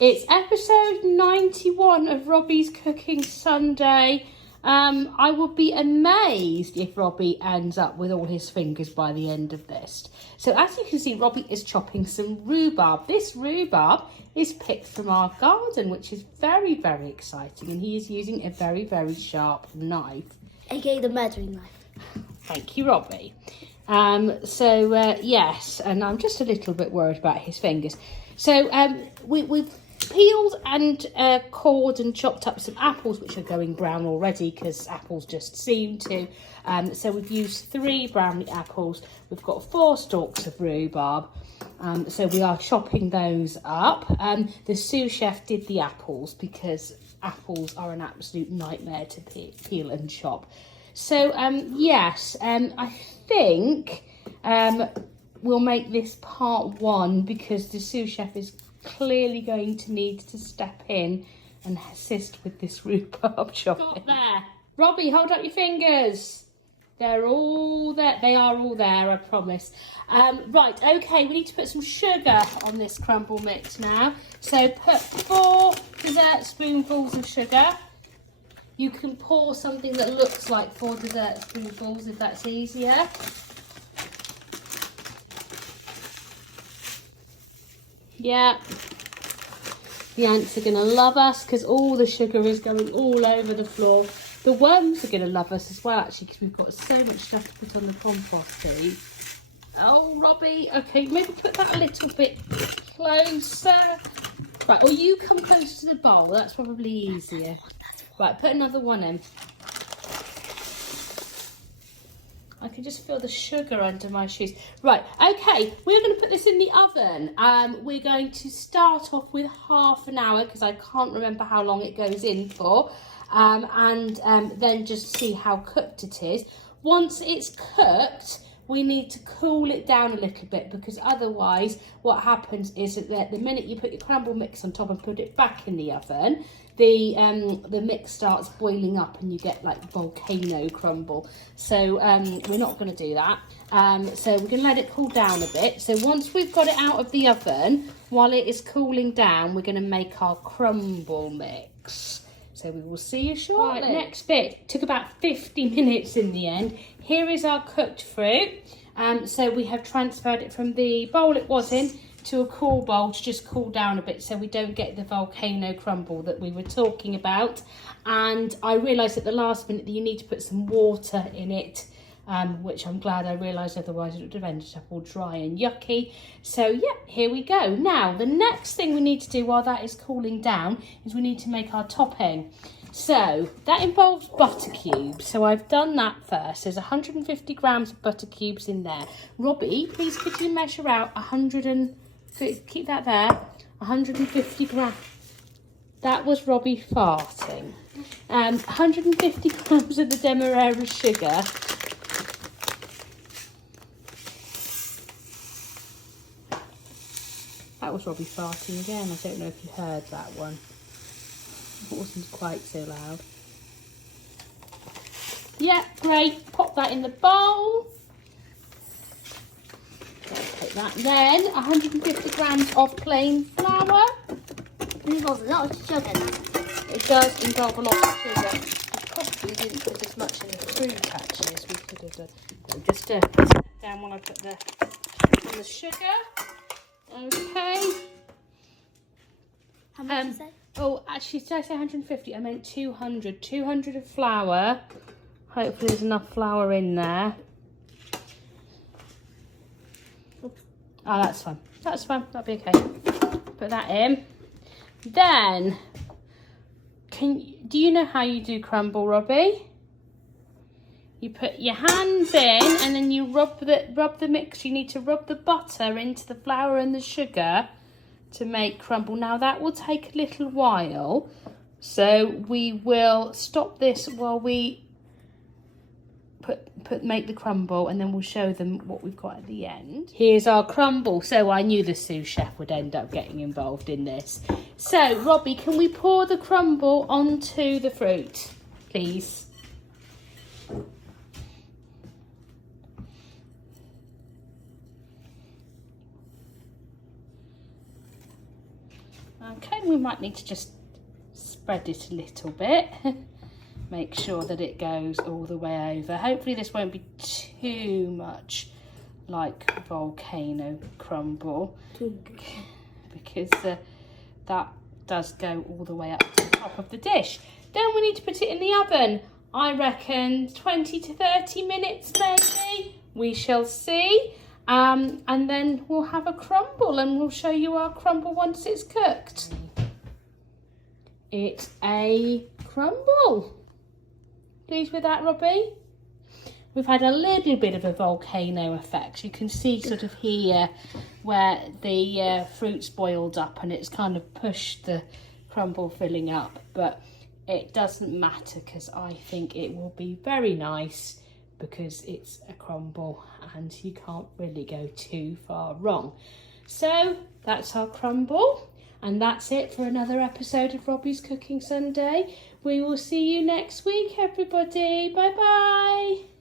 It's episode 91 of Robbie's Cooking Sunday. I would be amazed if Robbie ends up with all his fingers by the end of this. So as you can see, Robbie is chopping some rhubarb. This rhubarb is picked from our garden, which is very, very exciting. And he is using a very, very sharp knife. AKA the murdering knife. Thank you, Robbie. Yes, and I'm just a little bit worried about his fingers. So we've peeled and cored and chopped up some apples, which are going brown already because apples just seem to. So we've used 3 brownie apples. We've got 4 stalks of rhubarb. So we are chopping those up. The sous chef did the apples because apples are an absolute nightmare to peel and chop. So I think we'll make this part 1 because the sous chef is clearly going to need to step in and assist with this rhubarb chopping. Got there. Robbie, hold up your fingers. They're all there. They are all there, I promise. Right, okay, we need to put some sugar on this crumble mix now. So put 4 dessert spoonfuls of sugar. You can pour something that looks like 4 dessert spoonfuls if that's easier. Yeah, the ants are going to love us because all the sugar is going all over the floor. The worms are going to love us as well, actually, because we've got so much stuff to put on the compost tea. Oh, Robbie, okay, maybe put that a little bit closer. Right, or you come closer to the bowl, that's probably easier. Right, put another one in. I can just feel the sugar under my shoes. Right, okay, we're going to put this in the oven. We're going to start off with half an hour because I can't remember how long it goes in for. Then just see how cooked it is. Once it's cooked, we need to cool it down a little bit because otherwise what happens is that the minute you put your crumble mix on top and put it back in the oven, the mix starts boiling up and you get like volcano crumble. So we're not going to do that. So we're going to let it cool down a bit. So once we've got it out of the oven, while it is cooling down, we're going to make our crumble mix. So we will see you shortly. Right, next bit took about 50 minutes in the end. Here is our cooked fruit. So we have transferred it from the bowl it was in to a cool bowl to just cool down a bit so we don't get the volcano crumble that we were talking about. And I realised at the last minute that you need to put some water in it, which I'm glad I realised, otherwise it would have ended up all dry and yucky. So yeah, here we go. Now the next thing we need to do while that is cooling down is we need to make our topping. So that involves butter cubes. So I've done that first. There's 150 grams of butter cubes in there. Robbie, please could you measure out keep that there, 150 grams. That was Robbie farting. 150 grams of the demerara sugar. That was Robbie farting again. I don't know if you heard that one. It wasn't quite so loud. Yeah, great. Pop that in the bowl. Take that. Then 150 grams of plain flour. It involves a lot of sugar. It does involve a lot of sugar. We probably didn't put as much in the fruit actually as we could have done. Just put that down while I put the sugar. Okay. How much is that? Oh, actually, did I say 150? I meant 200. 200 of flour. Hopefully there's enough flour in there. Oh, that's fine. That's fine. That'll be okay. Put that in. Then, do you know how you do crumble, Robbie? You put your hands in and then you rub the mix. You need to rub the butter into the flour and the sugar to make crumble. Now that will take a little while, so we will stop this while we make the crumble, and then we'll show them what we've got at the end. Here's our crumble. So I knew the sous chef would end up getting involved in this. So Robbie, can we pour the crumble onto the fruit, please? Okay, we might need to just spread it a little bit. Make sure that it goes all the way over. Hopefully this won't be too much like volcano crumble, because that does go all the way up to the top of the dish. Then we need to put it in the oven. I reckon 20 to 30 minutes maybe. We shall see. And then we'll have a crumble and we'll show you our crumble once it's cooked. It's a crumble. Pleased with that, Robbie? We've had a little bit of a volcano effect. You can see sort of here where the fruit's boiled up and it's kind of pushed the crumble filling up, but it doesn't matter because I think it will be very nice because it's a crumble and you can't really go too far wrong. So that's our crumble. And that's it for another episode of Robbie's Cooking Sunday. We will see you next week, everybody. Bye-bye.